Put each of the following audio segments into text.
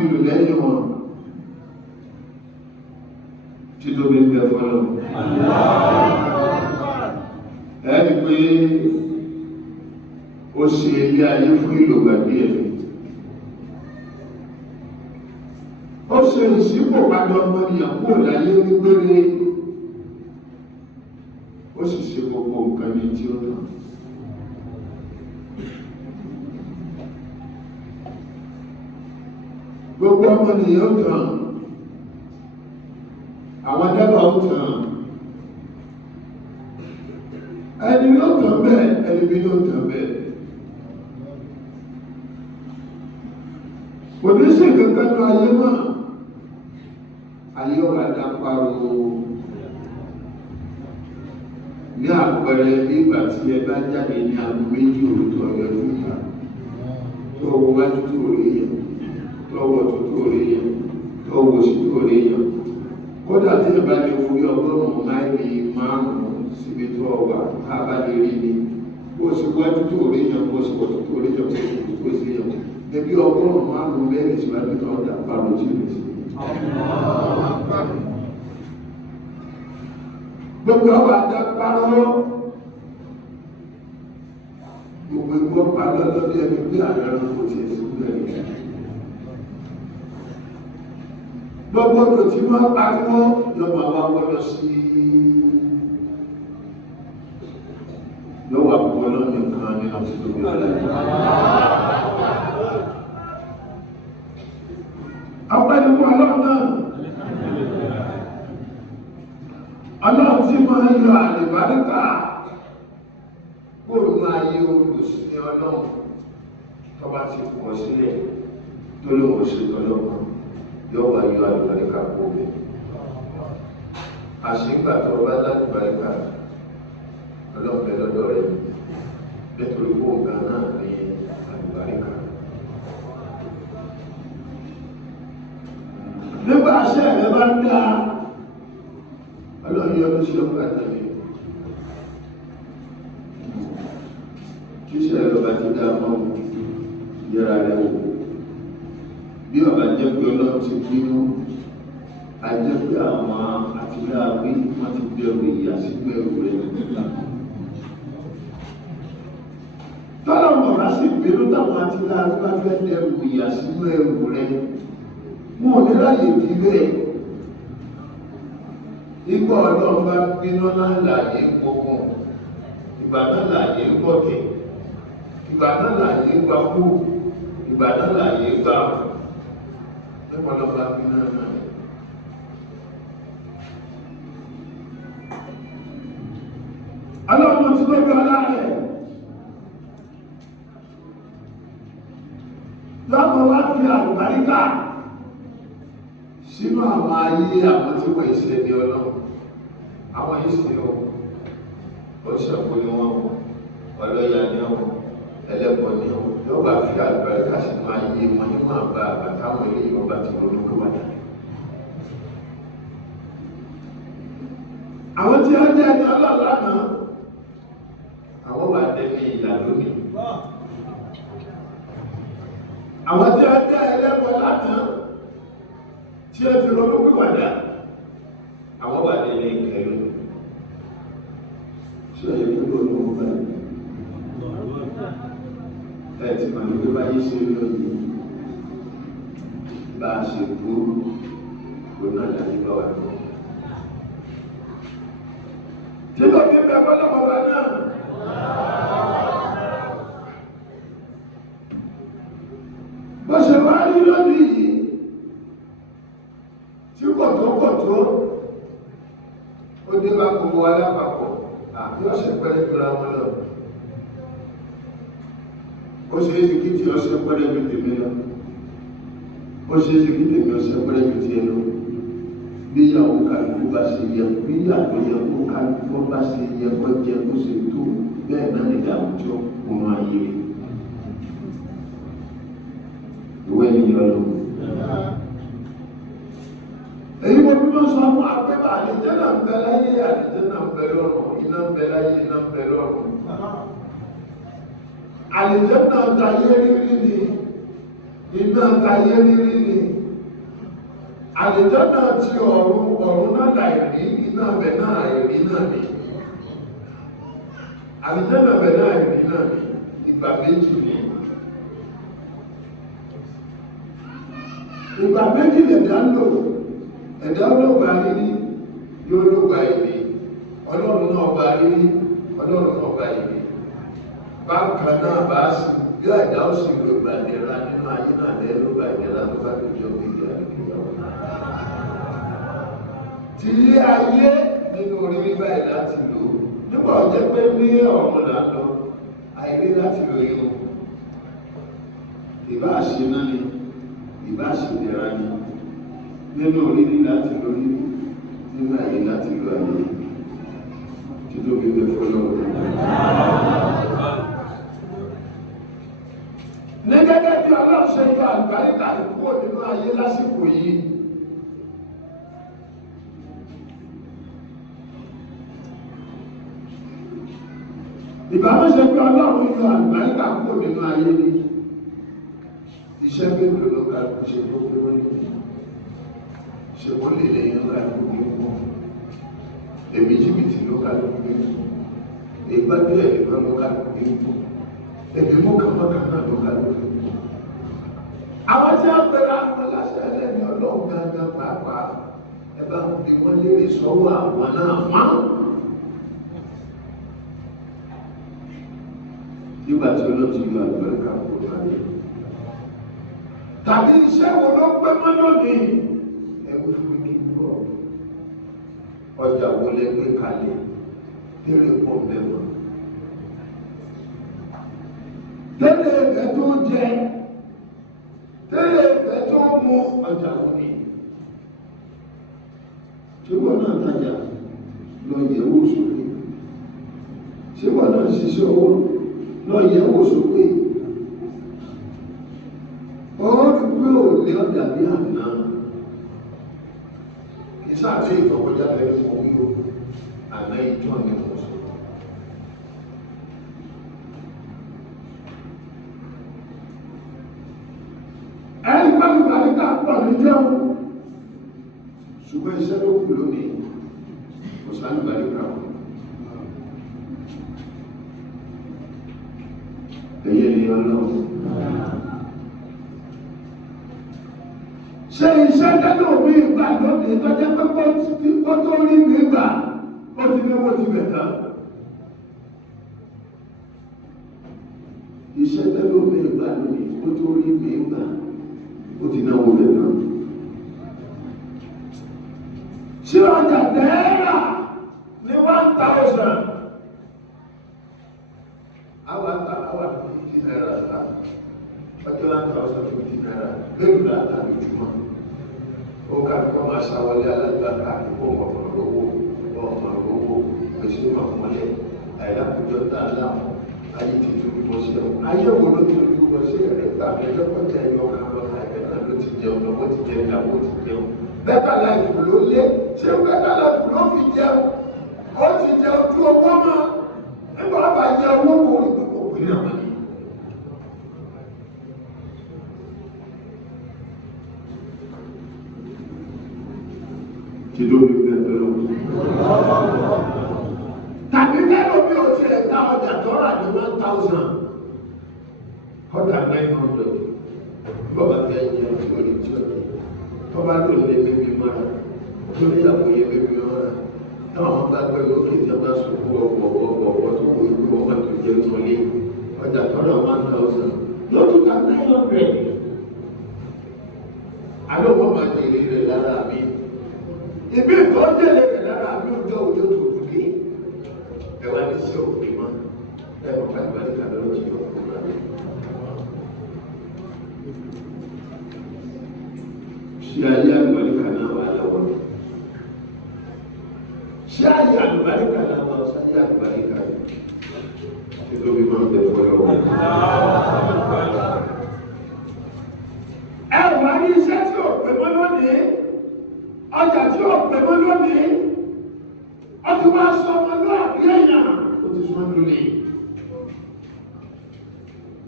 fi lò lẹ́yìn wọn títóbi ń bẹ fọ́lọ́ ẹni pé ó ṣe ilé ayé fún ìlògbà díẹ̀ ó ṣe ìṣípò padà ọmọnìyàn kúrò láyé nígbére ó sì ṣe gbogbo nǹkan ní tí ó náà gbogbo ọmọnìyàn tàn àwọn dábàá ó tàn ẹni yóò tàn bẹ́ẹ̀ ẹni bí yóò tàn bẹ́ẹ̀ kò ní ṣe kankan lọ ayé mọ́ ayé ọ̀rọ̀ àdáparò ní àpẹẹrẹ nígbà tí ẹ bá jáde ní aago méjì òrùtọ̀ ọ̀yọ́ nígbà tó owó wájú tó rí yẹn lọ́wọ́ tó tó rí yẹn lọ́wọ́ sí tó rí yẹn kódà tí ẹ bá lè forí ọgọ́rùn-ún máìlì márùn-ún síbi tó ọwà káàbá lè rí ni bó sì wájú tó rí yẹn bó sì wọ́n tó rí yẹn bó sì wọ́n tó sí yẹn ẹbí ọgọ́rùn-ún márùn-ún mẹ́rin síwájú tó ọ̀dà parọ́ tí ó lè sí. gbogbo àwọn àdáparọ́ gbogbo ìgbọ́ padà lọ́dí ẹni bí ààrẹ ọ̀rọ̀ ti ẹ̀sìn bẹ̀rẹ̀ gbogbo tó tí wọ́n pariwo lọ́wọ́ àwọn gbọ́dọ̀ sí lọ́wọ́ àpò ọlọ́run kan ní ọ̀sẹ̀ tó bí ọ̀lẹ́ ọ̀pẹ́lúwọ́ ọlọ́run náà ọlọ́run tí máa ń yọ àlèbáríkà kóòrùn ayé olùsí ọlọ́run tó bá ti pọ̀ sílẹ̀ tó ló wọ́n ṣe tọ́lọ́run yóò wá yọ àlèbáríkà kó mi àṣìgbà tó bá lágbàríkà ọlọ́run bẹ lọ́dọ̀ rẹ̀ nítorí kó nǹkan náà ní àlèbáríkà nígbà àṣẹ rẹ̀ bá ń dá ọlọ́run yọ ló ṣe ọgbà tẹ̀lé kí ṣe ẹ̀rọ bá ti dá mọ́ yẹra rẹ̀ wò bí ọba jẹ́ pé ọlọ́run ti bínú a jẹ́ pé àwọn àtìláàwí wọ́n ti bẹ̀rù ìyà sígbó ẹ̀rù rẹ̀ tọ́lọ̀ mọ̀ bá sì bínú táwọn àtìláàwí bá fẹ́ bẹ̀rù ìyà sígbó ẹ̀rù rẹ̀ wọn ò ní láyé bí bẹ́ẹ̀ ìgbà ọlọ́run bá bínú náà láàyè ń gbógun ìgbà náà láàyè ń gbọ́kẹ̀ ìgbà náà láàyè ń gbapò ìgbà náà láàyè ń gbà nípa ọlọ́ba bínú náà ọlọ́run ti lóbi ọlá rẹ̀ lọ́pọ̀ wá fi àlùbáríkà sínú àwọn ayé àwọn tí wọ́n ìṣe ní ọlọ́run àwọn ìṣe ọ̀ṣẹ̀kú ni wọ́n ọlọ́yà ní ọ̀hún ẹlẹ́bọ̀ ní ọ̀hún yóò bá fi àlùbáríkà sínú ayé wọn ní máa bá àbàtàwọn ilé ìwọ̀nba tí wọ́n lókè wáyà. àwọn tí wọ́n jẹ́ ẹni ọlọ́run lánàá àwọn wà tẹ̀lé ìyá lónìí. àwọn tí wọ́n jẹ́ ẹlẹ́bọ̀ lánàá tí ẹ fi ronú pìwàdà àwọn wà nílé ìkẹ́ lónìí ṣe ẹ̀yẹ kí ló ló ń bá ẹ̀ tí màá ní pé báyé ṣe lónìí bá a ṣe kú lónà láti bá wà lọ. tí ló fi bẹ fọlọ́mọba náà bó ṣe wá rí lónìí yìí tí kọ̀tọ́kọ̀tọ́ ó dé bá gbogbo alápapọ̀ àbí ọ̀sẹ̀ pẹ́rẹ́ jura wọn lọ ó ṣe é ṣe kí tí ọ̀sẹ̀ pẹ́rẹ́ ju tèmi lọ ó ṣe é ṣe kí tèmi ọ̀sẹ̀ pẹ́rẹ́ ju tiẹ̀ lọ bí ìyàwó kálukú bá ṣe yẹ bí ìyàwó yẹ kó kálukú bá ṣe yẹ kó jẹ kó ṣe tó bẹ́ẹ̀ náà ní àwùjọ òun ayé ìwé ènìyàn lọ. èyí mo bí wọ́n sọ fún akẹ́bà àlejò náà ń bẹ láyé àlejò náà ń bẹ lọ́rùn iná ń bẹ láyé iná ń bẹ lọ́rùn àlejò náà ta yé rírí ni iná tayé rírí ni àlùjánnà ti ọ̀run náà láìrí iná bẹ̀ náà àìrí náà ni àlùjánnà bẹ̀ náà àìrí náà ni ìgbà méjì ni ìgbà méjì lẹ̀dá lò ẹ̀dá olóògbà rírí yóò lóògbà ìrí ọlọ́run náà bá rírí ọlọ́run náà bá ìrí bákan náà bá sí bí ẹ̀dá ó sì lò gbàdẹ̀ra nínú ayé náà lẹ́nu gbàdẹ̀ra tó bá lójú ọgbẹ́ ìdí àdúgbò tí ilé ayé nínú orílẹ̀ báyìí láti lò nígbà ọjọ́ pé ní ọ̀run là lọ àìrí láti lò irun ìbá ṣe náà ni ìbá ṣe dẹ̀ra ni nínú orílẹ̀ láti lò rí nínú ayé láti lò ayé tí tó fi bẹ fọlọ́wọ́ ní gẹ́gẹ́ bí Ọlọ́run ṣe yọ àlùbáríkà kúrò nínú ayé lásìkò yìí ìbámu ṣe pé Ọlọ́run yọ àlùbáríkà kúrò nínú ayé ní iṣẹ́ mélòó ló ká ló ṣe tó pé wọ́n lè ṣe wọ́n lè lẹ́yìn ló ká ló ní pọ̀ èmi jìbìtì ló ká ló ní pọ̀ ìgbádùn ẹ̀ ló ká ló ní pọ̀ èmi mú kàmákàmá ló ká ló ní pọ̀ àwọn tí wọ́n pẹ̀lú àwọn aláṣẹ ẹlẹ́ni Ọlọ́run gangan pàápàá ẹ bá ń bí wọ́n léèrè sọ́wọ́ àwọn náà fún nígbà tí olóòtú yóò àgbẹ̀rẹ̀ká kó láyé tàbí iṣẹ́ wo ló pẹ́ mọ́ lónìí ẹ̀wù fún mi bọ̀ ọjà wo lẹ gbé kalẹ̀ tẹ́lẹ̀ pọ̀ mẹ́wàá tẹ́lẹ̀ ẹ̀gbẹ́ tó jẹ tẹ́lẹ̀ ẹ̀gbẹ́ tó mú ọjà wo ni ṣé wọn náà tajà lọ yẹ̀wò sókè ṣé wọn náà ṣiṣẹ́ owó lọ yẹ̀wò sókè ọdún pé ò ní ọjà ní àná kì í sáàtì ìfọwọ́já lẹ́nu fún yóò àná ìjọ ní mo sọ. ẹni pàtó àríkà pọ̀ ní jẹun ṣùgbọ́n iṣẹ́ ló kù lónìí kò sáà ní àríkà wọn. ẹ̀yẹ ni Ọlọ́run ṣe iṣẹ́ tẹ́lẹ̀ òbí ìgbà lónìí tó jẹ́ pé kó tó rí mi gbà ó ti ní owó ti bẹ̀ta iṣẹ́ tẹ́lẹ̀ òbí ìgbà lónìí kó tó rí mi gbà ó ti ní owó bẹ̀ta ṣé ọjà tẹ́ẹ̀rà ní 1,000 àwa 50 naira ta ọjọ́ 1,050 naira lẹ́yìn láta lójúmọ́ ó ká kọ́ máa ṣàwọlé alágbàká àdúgbò ọmọ owó pèsè ọmọlẹ̀ àìlákòjọ tá a láwọn ayé ti tóbi bọ́ sí ẹ̀wọ̀n ayé wo ló tóbi bọ́ sí ẹ̀rẹ́ta ẹ̀jọ́kọ̀tà ẹ̀yọ kan lọ àìkẹ́ta ló ti jẹun lọ́wọ́ ti jẹun ìyàwó ti jẹun bẹ́tà láìfù ló lé ṣé bẹ́tà láìfù ló fi jẹun ó ti jẹun ju owó mọ́ nígbà bá yẹ owó kò rí pé kò pín àwọn yìí. Kí ló ní bẹ́ẹ̀ tó lọ́wọ́? Tàbí kẹ́lò bí o ti ẹ̀ta ọjà tọ́rà ní 1,000 ọjà 900 bọ́bá tí a jẹ́ orí tí ó jẹ́ tọ́bá tó lè bébí mọ́ra tó ní àkóyè bébí mọ́ra táwọn bá gbẹ́ lókè tí a bá sọ̀kú ọ̀pọ̀ tó kó ìlú ọmọ tó jẹ́ lọ́lé ọjà tọ́rà 1,000 yóò tún ta 900 alówó máa jèrè rẹ̀ lára mi ìbí tó jèrè rẹ̀ lára mi ò jọ òjò tó kù dé ẹwà ní sí òfin mọ́ ẹ̀rọ pàtàkì lọ́wọ́ tí ó kù rẹ̀ ṣé ayé àlùbáríkà náà wà lọ́wọ́ ṣé ayé àlùbáríkà náà wà sáyé àlùbáríkà tí tó bí máa ń bẹ̀ fọ́ lọ́wọ́ ẹwà ní iṣẹ́ tí ò pè mọ́ lónìí ọjà tí ò pè mọ́ lónìí ọtí wá sọ ọmọ lóàbí èèyàn ó ti sọ lónìí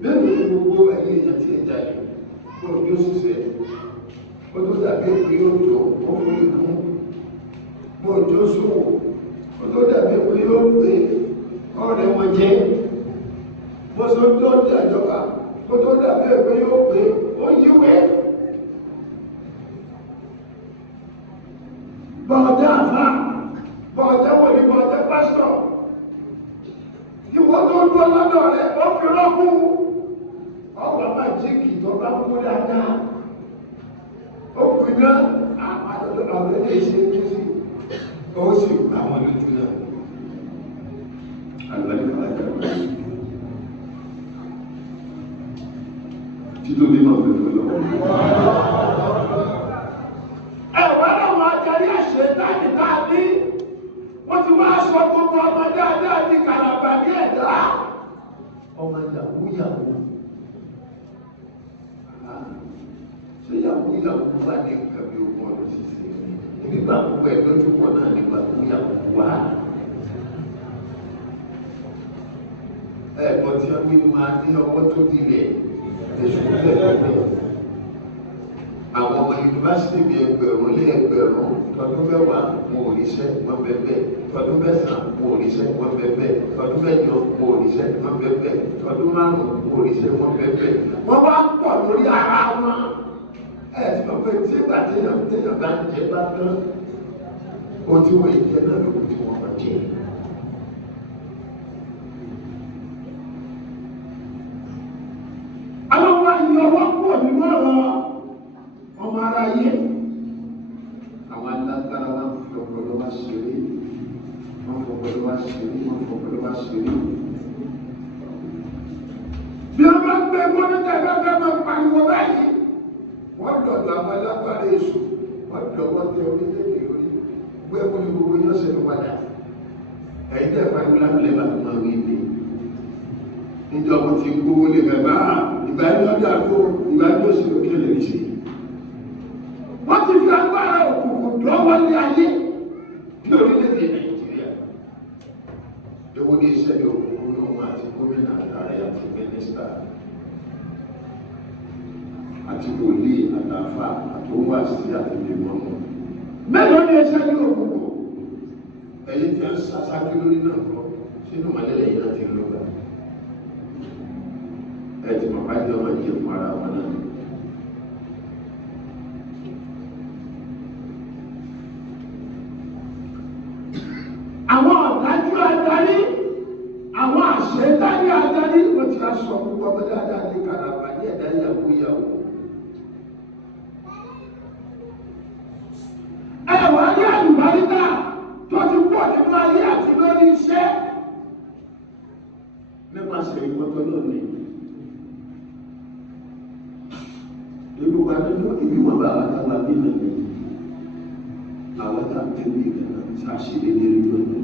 lẹ́nu gbogbo ẹ̀yẹ èèyàn tí ẹ jáde ojú ṣiṣẹ́ ó tó dàbí pé yóò tó ó fún ikún bó ojú ṣòwò ó tó dàbí pé yóò pé ọ̀rẹ́ wọn jẹ́ bó ṣe tó jàjọba ó tó dàbí pé yóò pé ó yíwẹ́ bọ̀ọ̀dẹ́ àfá bọ̀ọ̀dẹ́ wòlí bọ̀ọ̀dẹ́ pásítọ̀ ìwọ tó dúró lọ́dọ̀ rẹ̀ ó fi rọ́kú ọwọ́ máa jí kì tó bá kú dáadáa ó pè náà àpàdé àwọn ilé iṣẹ́ tó sí ó sì gbà wọn lójú náà àgbàdìkà àjàgbà títò bí máa fẹ́ fẹ́ lọ́wọ́ ẹ̀wọ́n àwọn ajarí àṣẹ táàdì táàdì wọ́n ti wá sọ gbogbo ọmọ dáadáa ní kàràbà ní ẹ̀dá ọmọ ìyàwó ṣé ìyàwó bá ní nǹkan bí ogún ọdún sísè nígbà gbogbo ẹ̀ lójú pọ̀ náà nígbà tó ìyàwó wá ẹ̀gbọ́n tí wọ́n ní máa ní ọwọ́ tó dilẹ̀ èṣù bẹ́ẹ̀ lọ́wọ́ àwọn ọmọ yunifásitì bíi ẹgbẹ̀rún lé ẹgbẹ̀rún tọdún mẹ́wàá wọn ò ríṣẹ́ wọn bẹ́ẹ̀ tọdún mẹ́sàn-án wọn ò ríṣẹ́ wọn bẹ́ẹ̀ tọdún mẹ́jọ wọn ò ríṣẹ́ wọn bẹ́ẹ̀ tọdún márùn-ún wọn ò ríṣẹ́ wọn bẹ́ẹ̀ wọ́n wá pọ̀ lórí ara wọn ẹ̀ tí wọ́n pé tí ìgbà téèyàn bá ń jẹ bá tán ohun tí wọ́n jẹ náà ló kù tí wọ́n máa jẹ. àwọn wa yọ ọwọ́ pọ̀ nínú ọ̀rọ̀ ọmọ ara yé àwọn alágbára wọn fi ọpọlọ wá ṣeré wọn fọpọlọ wá ṣeré wọn fọpọlọ wá ṣeré bí wọn bá gbé mọ́nítà ẹgbẹ́ máa pariwo báyìí wọn dọ̀dọ̀ àwọn alágbára èṣù wọn dọ̀wọ́ tẹ orílẹ̀-èdè lórí gbẹ́mú ní gbogbo yóò ṣe padà ẹ̀yìn tẹ́ pariwo lábílẹ̀ bá tó máa wí ní níjọba ti gbówó lè bẹ̀bá ìgbà ìlọ́dà tó ìgbà ìlọ́sì òkèlè níṣẹ́ wọ́n ti fi agbára òkùnkùn lọ́wọ́ ní ayé ní orílẹ̀-èdè Nàìjíríà ewu ní ìṣẹ̀lẹ̀ òkùnkùn lóhun àti gómìnà ààrẹ àti mínísítà àti wòlíì àtàfà àtòwò àti àtìlẹ́mọ́mọ́ mélòó ní ìṣẹ̀lẹ̀ òkùnkùn ẹ̀yìn tí a ń ṣàṣájú lórí náà kọ́ sínú màlẹ́lẹ̀ yìí láti ń lọ́gbà ẹ̀ tí màá bá jẹ́ ọmọ ìjẹ́ fún ara wọn náà. àwọn ọ̀dájú adarí àwọn àṣẹ́dárí adarí wọ́n ti aṣọ gbogbo ọmọ dáadáa ní kàràbà ní ẹ̀dá ìyàwó ẹ̀wà ní àlùbáríkà tó ti pọ̀ nínú ayé àti lórí iṣẹ́ nípasẹ̀ ìpọ́tọ́ náà ní ìlú wa nínú ìbímọ bá àtàwà bí nàìjíríà àwọn tàbí ní ìgbà ṣàṣìlédé lórí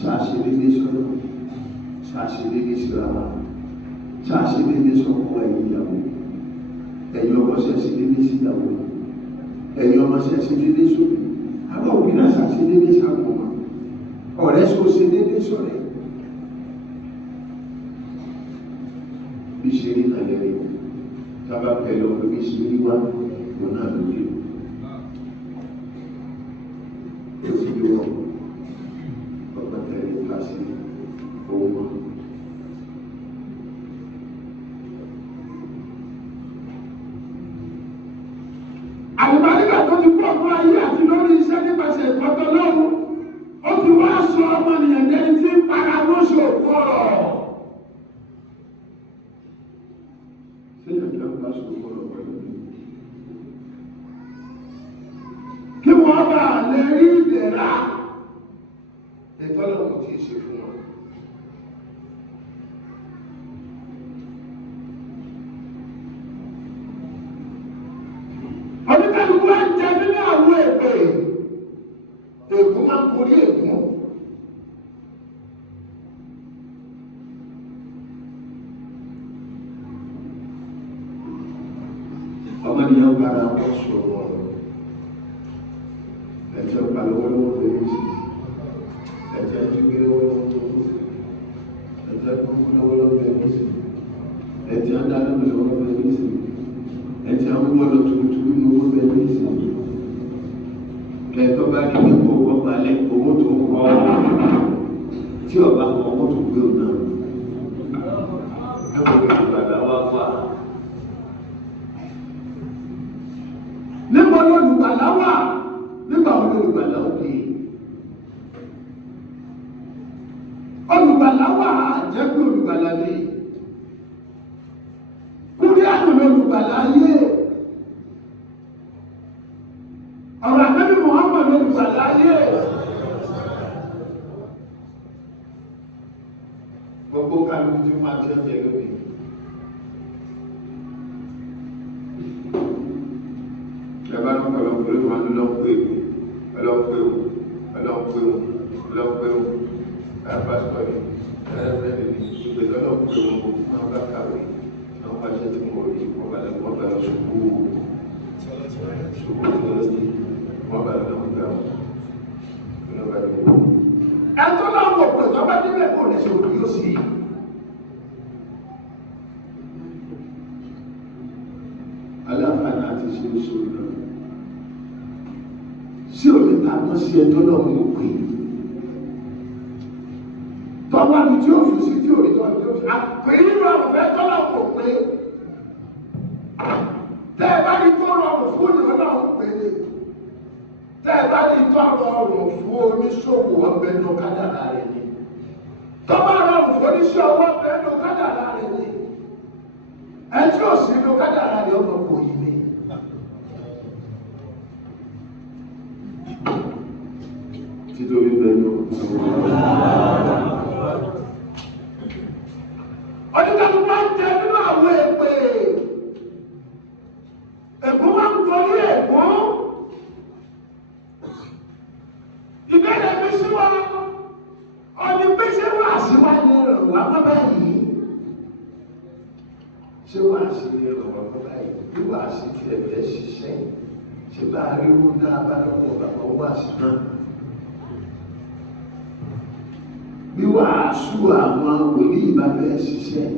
ṣàṣìlédé sọ́rọ̀ ṣàṣìlédé síráwà ṣàṣìlédé sọ́kọ́ ẹ̀yìnyàwó ẹ̀yìn ọmọ ṣẹ̀ṣìlédé síyàwó ẹ̀yìn ọmọ ṣẹ̀ṣìlédé sórí àwọn òbí náà ṣàṣìlédé sàkómà ọ̀rẹ́ ṣòṣìlédé sọ̀rẹ́ bí ṣe rí nàlẹ́rẹ́ tábà pẹ̀lú ọdún bí ṣe rí wá wọn náà lórí àlùbáríkà tó ti pọ̀ fún ayé àti lórí iṣẹ́ nípasẹ̀ ìpọ́tọ́ lọ́rùn ó ti wá sọ ọmọnìyàn jẹ́ni tí ń para lóṣù òkú ọ̀rọ̀. kí wọ́n bá lè rí ìdẹ̀ra ìtọ́lọ́run tí ì ṣe fún wọn. oníkàlùkù á jẹ nínú àwọn èpè ègún máa ń borí ègún. ọmọnìyàn gbára wọn sọ̀rọ̀ ẹ̀jẹ̀ palówólówó lórí ẹ̀jẹ̀ jígbé lọ́wọ́lọ́wọ́ ẹ̀jẹ̀ kúrúkú lọ́wọ́lọ́wọ́ ẹ̀jẹ̀ adáná lọ́wọ́lọ́wọ́ ẹ̀tí àwọn ọmọ lọ tuntun ní owó bẹ́ẹ̀ ní ìsìn kẹ́ẹ̀tọ́ bá kí ní kó wọ́n balẹ̀ owó tó kọ́ tí ọba kọ́ owó tó gbé òun náà ẹ̀wọ̀n olùgbàlà wá fà nígbà olùgbàlà wà nígbà olùgbàlà òkè olùgbàlà wà jẹ́ pé olùgbàlà lè kúrí àdùn olùgbàlà ayé ọ̀rọ̀ àmẹ́bí Muhammad olùgbàlà ayé gbogbo kálukú tí máa jẹ́ jẹ́ lónìí ẹ̀bá ní ọ̀pọ̀lọpọ̀ ló máa ń lọ́pọ̀ ọlọ́pẹ̀wò pásítọ̀ ní ẹ̀rẹ́bẹ̀rẹ̀ ní ìgbè lọ́lọ́pẹ̀wò gbogbo máa bá kàwé àwọn pàṣẹ tí mo rí wọ́n bá lọ́pọ̀ bẹ̀rẹ̀ ṣùgbọ́ wọ́n bá lọ́pọ̀ gbà wọ́n ẹ̀tọ́ lọ́wọ́ pẹ̀ tó bá níbẹ̀ kò lè ṣe òkú yóò sí aláfààní àti ṣe ìṣòro náà sí òní tàbí sí ẹjọ́ náà mú pè tọ́wọ́ ní tí ó fi sí tí òní tọ́wọ́ tí ó fi àpè nínú ọ̀fẹ́ tọ́lá kò pé tẹ́ ẹ bá ní tó rọrùn fún ìrọ̀ náà ń pè é tẹ́ ẹ bá ní tó rọrùn fún oníṣòwò ọbẹ̀ ní kádàrá rẹ̀ ni tọ́wọ́ rọrùn fún oníṣẹ́ ọwọ́ ọbẹ̀ ní kádàrá rẹ̀ ni ẹ tí ó sì ní kádàrá rẹ̀ ọmọ kò yí ni. Títorí bẹ́ẹ̀ ọdúnkàtí wọ́n ń jẹ nínú àwọn èpè ẹ̀gbọ́n wá ń torí ẹ̀gbọ́n ìbéèrè mi sí wa ọdún pé ṣé wà sí wá ní ìrọ̀rùn wá bọ́ báyìí ṣé wà sí ní ìrọ̀rùn wá bọ́ báyìí bí wà sí ti ẹ̀fẹ́ ṣiṣẹ́ ṣe bá rí owó náà bá lọ́wọ́ bàbá wà sí náà bí wàásù àwọn wòlíì bá bẹ́ẹ̀ ṣiṣẹ́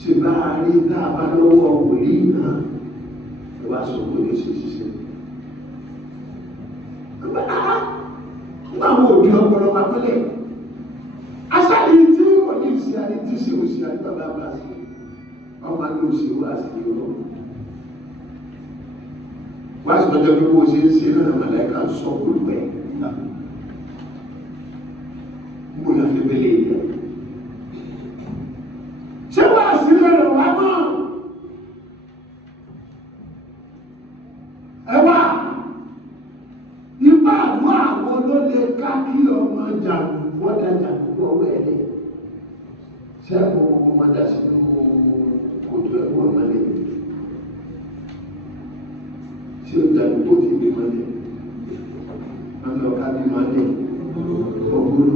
ṣe bá rí dáàbá lọ́wọ́ wòlíì náà wàásù wòlíì ṣe ṣiṣẹ́. nígbà àwọn òbí ọpọlọ wa pẹ́lẹ̀ aṣáájú tí wòlíì sí àrí tí ṣe òṣì àrí bàbá bá sí ọmọ àti òṣì wá sí ìlú wàásù lọ́jọ́ bí wọ́n ṣe ń ṣe náà màláìka sọ olùgbẹ́ mo yà fi bẹ́lẹ̀ yìí ṣé wà sí lọ́rọ̀ wá náà ẹwà ipá àdúrà àwọn ló lè ká kí ọmọ jàǹdù wọ́dà jàǹdù ọwọ́ ẹ̀ lẹ̀ sẹ́kọ̀ọ́ gbogbo wọn dà sínú kòtò ẹ̀kọ́ ọmọlẹ̀ tí ó jàǹdù tó ti bí mọ́lẹ̀ wọn lọ ká bí mọ́lẹ̀ ọgbọ́n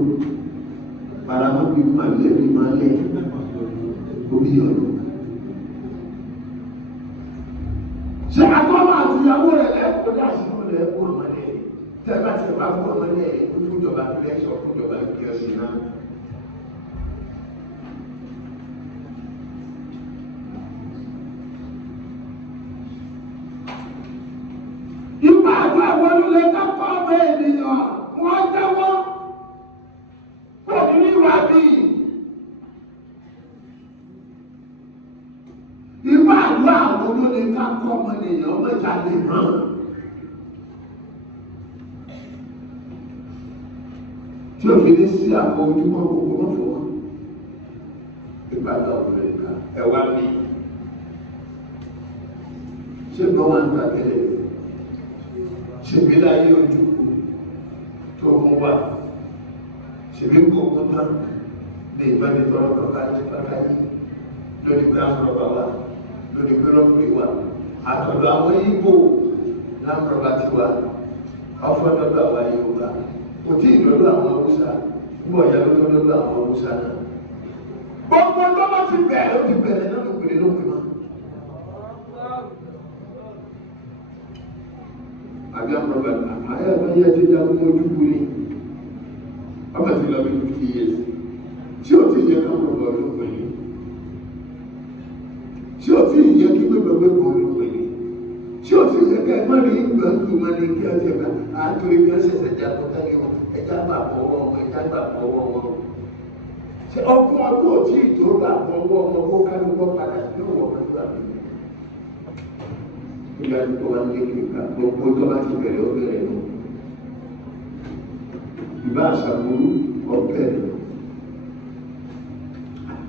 parama bí malẹ̀ bí malẹ̀ orí ọ̀rọ̀. ṣé àtọ́mọ̀ àti ìyàwó rẹ̀ lẹ́kọ̀ọ́ dá sínú rẹ̀ kó ọmọdé tẹ́lá tí ẹ bá kó ọmọdé fún ìjọba tó lẹ́sọ̀ fún ìjọba kí ọ sí náà. ipa àgbà àwọn olùlẹ̀ kápá ọmọ ènìyàn wọ́n jẹ́wọ́ ní ìwádìí ìwà àdúrà àwọn olóde ká kọ́ ọmọ ènìyàn ọmọ ìjàlè náà tí o fi ní sí àwọn ojúmọ́ gbogbo náà fún wọn ìgbàgbà ọ̀rẹ́ ìka ẹ̀wá mi ṣé gbọ́n wà ń ta tẹ́lẹ̀ ṣègbè láyé ojúkú tó mú wà ṣèbí gbogbo tán ní ìbánitọ́rọ̀ bàbá àti bàbá yìí lórí pé àmúrọ̀bà wa lórí pé rọ́pùrì wa àtọ̀dọ̀ àwọn Ìgbò lámúrọ̀bà ti wa ọ̀fọ́dọ̀dọ̀ àwọn Yorùbá kò tí ì lọ́dọ̀ àwọn Haúsá gbọ́ ọ̀yà lọ́dọ̀ àwọn Haúsá náà gbogbo tó bá ti bẹ̀rẹ̀ ó ti bẹ̀rẹ̀ náà lókùnrin lókùnrin mọ́. àbí àmúrọ̀bà àyà àbáyé ti dá fún ojú kú ni ọmọ ti lọ bí 50 years tí ó ti yẹ ká mọ̀ lọ ló pẹ̀lú tí ó ti yẹ kí gbẹ́gbẹ́gbẹ́ kan ló pẹ̀lú ìṣẹ̀kẹ́ mọ́ni ìgbà tó máa ní kí ọjọ́ ìgbà àtòrí bí wọ́n ṣẹ̀ṣẹ̀ jà kó táyé wọn ẹja gbà pọ̀wọ́ wọn ẹja gbà pọ̀wọ́ wọn. ṣé ọkùn ọdún òtí ìtò gbà pọ̀wọ́ wọn kó kálukọ́ padà sí òwò pẹ̀lú àmì. ìgbà tó wà ní ìgbà gbogbo tó bá ti bẹ̀rẹ̀ ó bẹ̀rẹ̀ nù. ìbá àṣàmúlú ọ̀bẹ̀rẹ̀.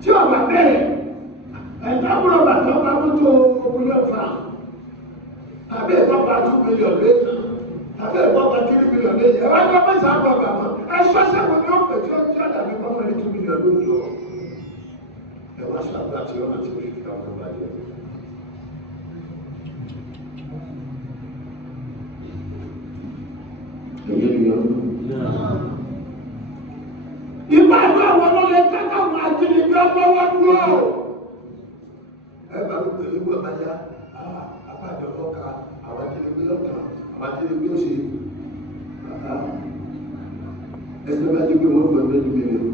tí ọba bẹ̀rẹ̀ ẹ̀ka múlò bàtà ọba mọ́tò òkúlẹ̀ fà tàbí ìtọ́ba 2 million lẹ́yìn tàbí ìtọ́ba 3 million lẹ́yìn ẹ̀rọ ẹgbẹ́ mẹ́sà á bọ̀ bàmọ́ ẹ̀ṣọ́ sẹ́wọ̀n ní ọ̀pẹ̀ tí ó ń jẹ́ àdàbí kọ́mọ́ ní 2 million lórí ọ̀ ẹ̀wọ̀n aṣọ àgbà tí ọ̀nà tí ó fi ká ọ̀nà bàjẹ́. èyí ni ọ̀nà. ìgbà àgbà àwọn ọlọ́lẹ̀ kẹ́kọ̀ọ́ àwọn ajínigbé ọgbọ́wọ́ dúró. ẹ bá ló pè é wọ́n bá yá àbájọ ọkà àwọn ajínigbé ọkàn àwọn ajínigbé ó ṣe ẹjọ́ bá ti gbé wọn gba 20 million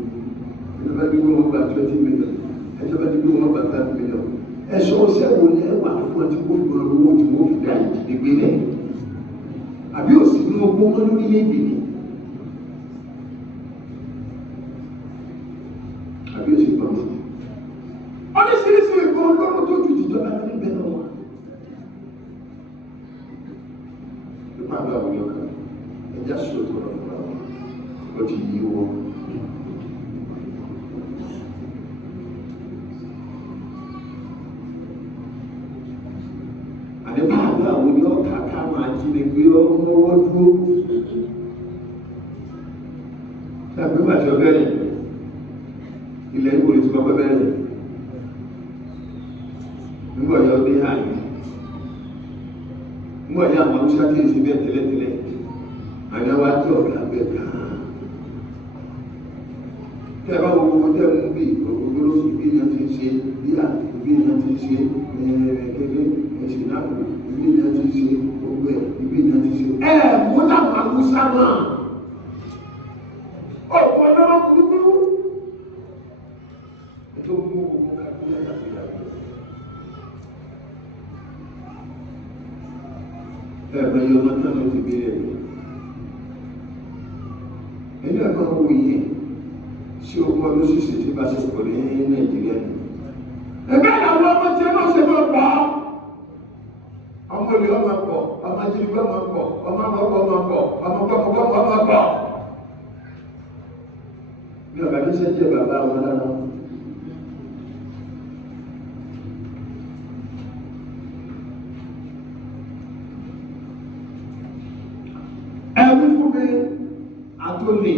ẹjọ́ bá ti gbé wọn gba 20 million ẹjọ́ bá ti gbé wọn gba 5 million ẹ̀ṣọ́ sẹ́wọ̀ ní ẹwà fún ọtí kó fi wọn lówó tí wọ́n fi dá ìdígbé rẹ̀ àbí òsì ní ọgbọ́n wọn lórí léèdè ni àbí òsì gbọ́n wọn. oríṣiríṣi ìbọn ọlọ́run tó ju ìjọba ní bẹ́ẹ̀ náà wọn. ìpá àgbà òyìn ọkà ẹjá sọ̀tọ̀ ọ̀rọ̀ fún àwọn ó ti yí wọ́n. àdébà àgbà òyìn ọkà ká máa jíne pé ọmọwọ́ dúró. ṣàbí bàtí ọbẹ̀rẹ̀ ilẹ̀ ìwò lè ti kọ́kọ́ bẹ̀rẹ̀ nígbà yọ dé àyè nígbà yà àwọn haúsá kí n ṣe bẹ́ẹ̀ tẹ́lẹ̀tẹ́lẹ̀ àyàwó àti ọ̀gá bẹ́ẹ̀ gan-an tẹ́ ẹ bá wo gbogbo tẹ́ mú bí gbogbo lóṣù bí iná ti ń ṣe bí àbí iná ti ń ṣe kékeré ìṣìnáàbò bí iná ti ń ṣe gbogbo ẹ̀ bí iná ti ń ṣe mú táwọn haúsá náà ọ̀pọ̀ náà kúrúkúrú tó mú gbogbo kábíyà láti yàgbé. ẹ̀bẹ̀ yọ ọmọ náà ti bí rẹ̀ ẹni ẹ̀kọ́ owó yìí sí ogun ọdún ṣíṣe tí bá ṣe pọ̀ ní Nàìjíríà ní ẹgbẹ́ àwọn ọmọ tí ẹ máa ṣe máa pa ọmọ olè ọmọ pọ̀ ọmọ ajínigbé ọmọ pọ̀ ọmọ ọmọ ọmọ pọ̀ ọmọ gbọ́mọgbọ́mọ ọmọ pọ̀ ní ọ̀gá ní sẹ́jẹ́ bàbá wọn lára ẹ̀rú fún mi àtòlè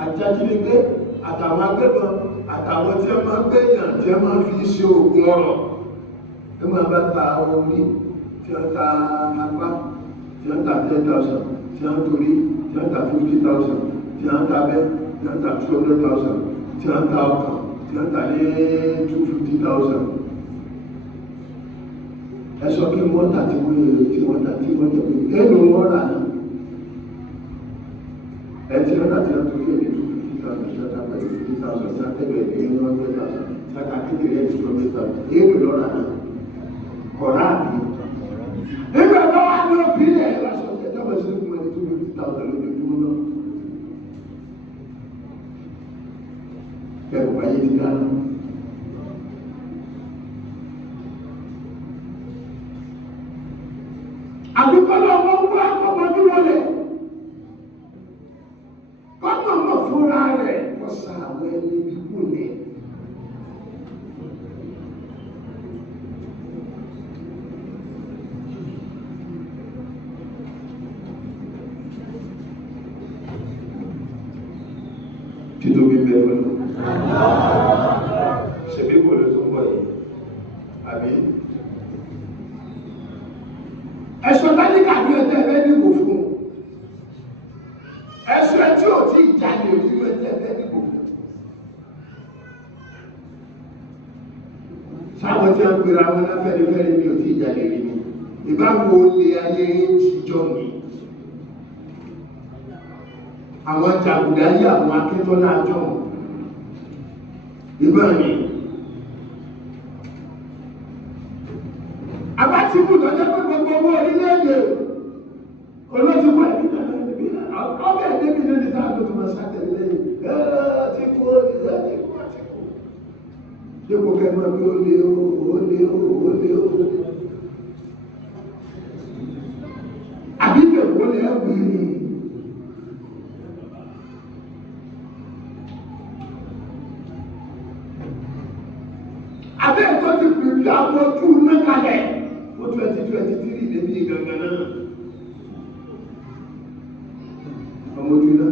àjájínigbé àtàwọn agbébọn àtàwọn tí ẹ máa ń gbẹ̀yàn tí ẹ máa fi ṣe oògùn ọ̀rọ̀ ẹ máa bá ta àwọn orí tí wọ́n ta apá tí wọ́n ta 10,000 tí wọ́n torí tí wọ́n ta 50,000 tí wọ́n ta abẹ́ tí wọ́n ta 200,000 tí wọ́n ta ọkàn tí wọ́n ta ní 250,000 ẹ sọ kí wọ́n ta tí wọ́n ta ẹnu wọ́n rà náà ẹ tí wọ́n ta tí wọ́n torí ẹni 250,000 tí wọ́n ta pẹ̀lú 50,000 tí wọ́n tẹ̀lé ẹni 100,000 tí wọ́n ta kékeré ẹni 200,000 ẹnu lọ́ra náà kọ̀ọ̀rá àbí nígbà tó wà ní òfìlẹ̀ ẹ̀rọ aṣọ ìjẹta bá ṣe fún ẹni 250,000 lójoojúmọ́ náà ẹ̀rọ ayé ti dáná àbíkọ́lọ́ ọmọ wá ọmọdé wọlé kọ́nà mọ̀ fúnra rẹ̀ kọ́sà àwọn ẹni bíbú ni títóbi bẹ́ẹ̀ lọ ṣe bí kò lè tó ń bọ̀ yìí àbí ẹ̀ṣọ́ tálíkà ní ẹ̀tẹ́ ẹ̀fẹ́ dìbò fún ẹ̀ṣọ́ tí ò tí ìjáde ní ẹ̀tẹ́ ẹ̀fẹ́ dìbò fún sáwọn tí a ń pèrè àwọn afẹ́rẹ́fẹ́rẹ́ ní ò tí ìjáde rí mi ìbáwo lè ayé jíjọ mi àwọn jàgùdà yí àwọn akẹ́tọ́lá àjọ ìbá mi Àbátìkù tó jẹ́ pé gbogbo owó orílẹ̀-èdè olóòtú wà ní ọbẹ̀ débi níbi tá a ló tó máa ṣàtẹ̀lé Àtíkù dípò kẹmọ́ bí ó lé o àbí tẹ̀wọ́ lé ẹ̀wù ní abẹ́ tó ti pè bí àwọn ojú náà kalẹ̀ ó 2023 débi gangan náà ọmọ ojú náà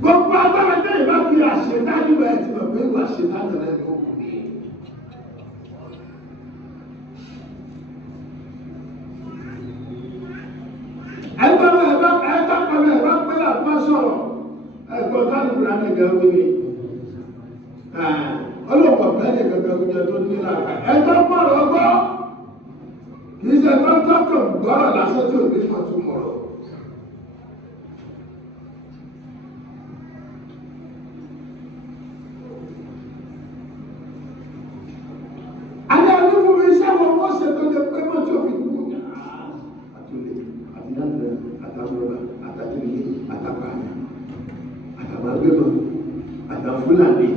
gbogbo agbára tẹ́ ìbá fi àṣetájú ẹ̀ tí wọ́n pé ìwà àṣetájú rẹ̀ ní òkú ní ẹgbẹ́rún ẹ̀bá pé àpá sọ̀rọ̀ ẹgbọ́n tánìkùnrin àtẹ̀gẹ̀ orí ọlọ́pàá bẹ́ẹ̀ gẹ́gẹ́ oúnjẹ tó ní láàkà ẹgbẹ́ mọ̀rọ̀ ọgbọ́ kìí ṣe ẹgbẹ́ tọ́kọ̀ gbọ́rọ̀ lásán tí ò ní fọ́tún mọ̀rọ̀ alẹ́ ọdún fún mi iṣẹ́ wọn wọ́n ṣe tó lè pé mọ́ tí ò fi kú àtúlẹ̀ àtìyànfẹ́ àtàbọ̀rọ̀ àtàkìlẹ̀ àtàpààyà àtàbàgbẹ́bọ̀ àtàfúlàní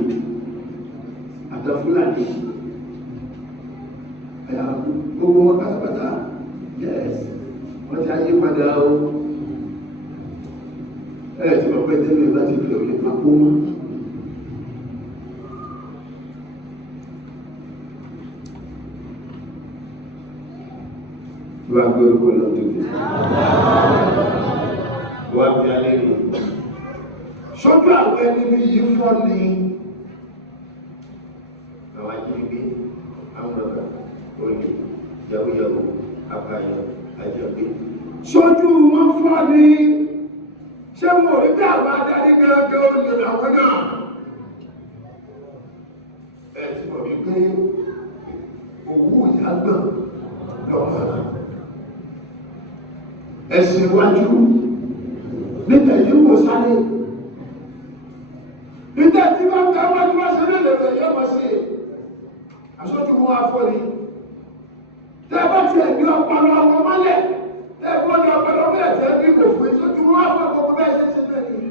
gbogbo wọn pátápátá yes wọ́n ti ayé padà o tí wọ́n pẹ́ tẹ́lẹ̀ láti fi ọ̀lẹ́ papọ̀ mọ́ wọ́n á gbé orúkọ lọ tó dé wọ́n á bí alẹ́ rí sọ́jú àwọn ẹni bí yìí fọ́ ni àwọn ajínigbé àwọn ọ̀gá òní yàwóyàwó apààyàn àjọgbé sójú wọn fọ́ ní ṣé wọn ò rí bí àwọn adarí gẹ́gẹ́ olè làwọn náà ẹ̀ tí wọ́n rí pé òwú ìyàgbọ́n lọ́mọ ẹ̀sìn iwájú nígbà yìí wò sáré nígbà tí wọ́n gbá wájú wá sí lẹ́lẹ̀lẹ̀ yọ́ mọ̀ sí aṣojú wọn afọ́ni tẹ́bá ti ẹ̀bí ọpọlọ àwọn mọ́lẹ̀ tẹ́bọ́ ní ọpọlọ bẹ́ẹ̀ tẹ́ bí kò fún ìṣojú wọn afọ́ gbogbo bẹ́ẹ̀ ṣe ṣe bẹ́ẹ̀ ni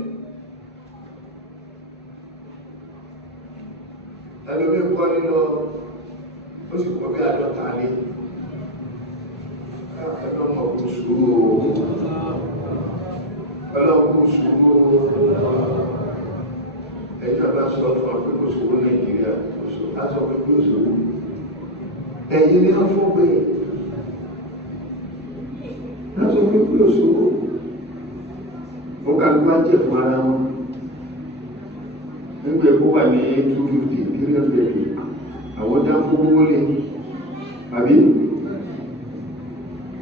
ẹlòmí kọ́ nínú ó sì kọ́ bí àdọ́ta ní ẹ̀dọ́mọ̀ kò sùúrù ọlọ́kùn sùúrù ẹjọ́ bá sọ fún àpẹẹkọ́ sùúrù Nàìjíríà lásọ pẹ̀lú sùúrù ẹ̀yìn ní ọ̀fọ́ pé lásọ pẹ̀lú sùúrù ó kàgbá jẹ́ fún ara wọn nígbà ẹ̀kọ́ wà ní 250 300 àwọn dá fún owó lé àbí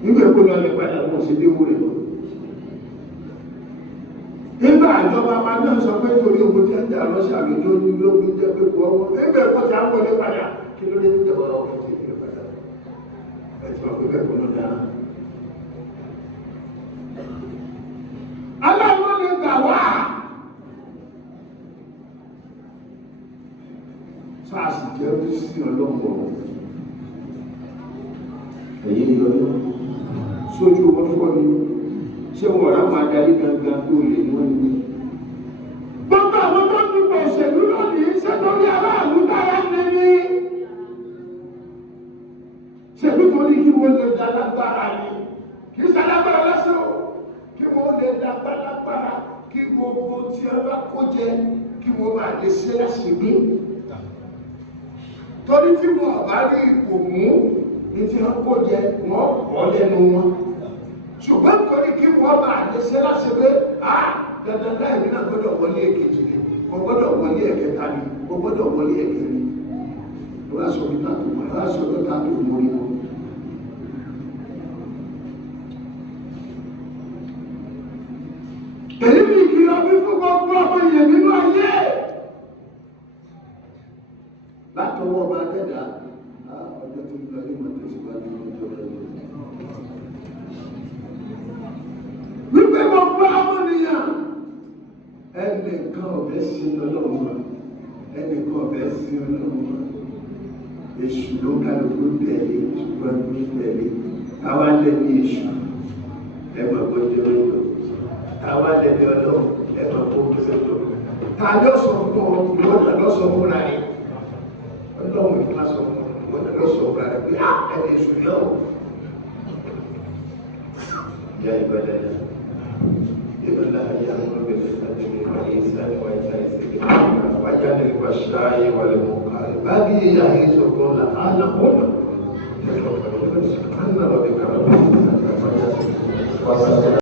nígbà ẹ̀kọ́ lọ lè padà wọ́n sí dé wúrẹ̀ lọ nígbà àjọba máa náà sọ pé torí ogun tí a ń jà lọ́ṣà lójó ní lógún jẹ́ pé kò ọwọ́ nígbà ẹ̀kọ́ tí a ń wọlé padà kí ló dé ní ìjọba ọ̀fẹ́ tí kí ló padà ẹ̀tọ́ pé bẹ́ẹ̀ kọ́ ló dáa aláwọ̀ lè gbà wá sáàsì jẹ́ ojú sí ọlọ́pọ̀ ẹ̀yìn ni ọlọ́ sójú wọn fọ́ ni ṣé wọn ọ̀rá máa darí gangan tó lè ní wọ́n ní gbogbo àwọn tó ń dúpọ̀ òṣèlú lónìí ṣe torí aráàlú dára níní ṣèlú torí kí wọ́n lè dá lágbára ni kì í ṣalágbára lásán kí wọ́n lè dá lágbára kí gbogbo tí a bá kó jẹ kí wọ́n máa lè ṣe láṣìírí torí tí wọn bá rí ipò mú ní tí wọ́n kó jẹ wọ́n kọ́ lẹ́nu wọn ṣùgbọ́n torí kí wọ́n máa lè ṣe láṣìírí dandan láì ní náà gbọ́dọ̀ wọlé èkejì ni wọ́n gbọ́dọ̀ wọlé ẹ̀kẹta ni wọ́n gbọ́dọ̀ wọlé ẹ̀kẹrin wọ́n á sọ nípa tó wọ́n á sọ nípa tó mórí wọn. èyí ni ìkìlọ̀ bí fún gbogbo ọmọ ìyẹn nínú ayé látọwọ́ ọba dẹ́dà ọjọ́ tó ń lọ ní mọ̀ tẹ̀síwájú ọjọ́ rẹ̀ wípé gbogbo ọmọ nìyàn ẹnìkan ọ̀fẹ́ sí ọlọ́run wa, ẹnìkan ọ̀fẹ́ sí ọlọ́run wa. Èṣù ló kálukú tẹ̀lé, ṣùgbọ́n ní tẹ̀lé. Táwa lẹ́ni èṣù, ẹ mọ̀ bó jẹ́ ọlọ́run. Táwa lẹ́ni ọlọ́run, ẹ mọ̀ bó jẹ́ ọlọ́run. Ta ló sọ fún ọ? Ìwọ́n náà lọ sọ fúnra rẹ̀. Ọlọ́run ìfúnra sọ fún ọ. Ìwọ́n náà lọ sọ fúnra rẹ̀ pé ẹni èṣù yọ̀ ọ́. Ìyá ìbẹ̀rẹ̀ yẹn. إن الله يأمر بالعدل والإحسان وإيتاء ذي القربى وينهى عن الفحشاء والمنكر والبغي يعظكم لعلكم تذكرون سبحان ربك رب العزة عما يصفون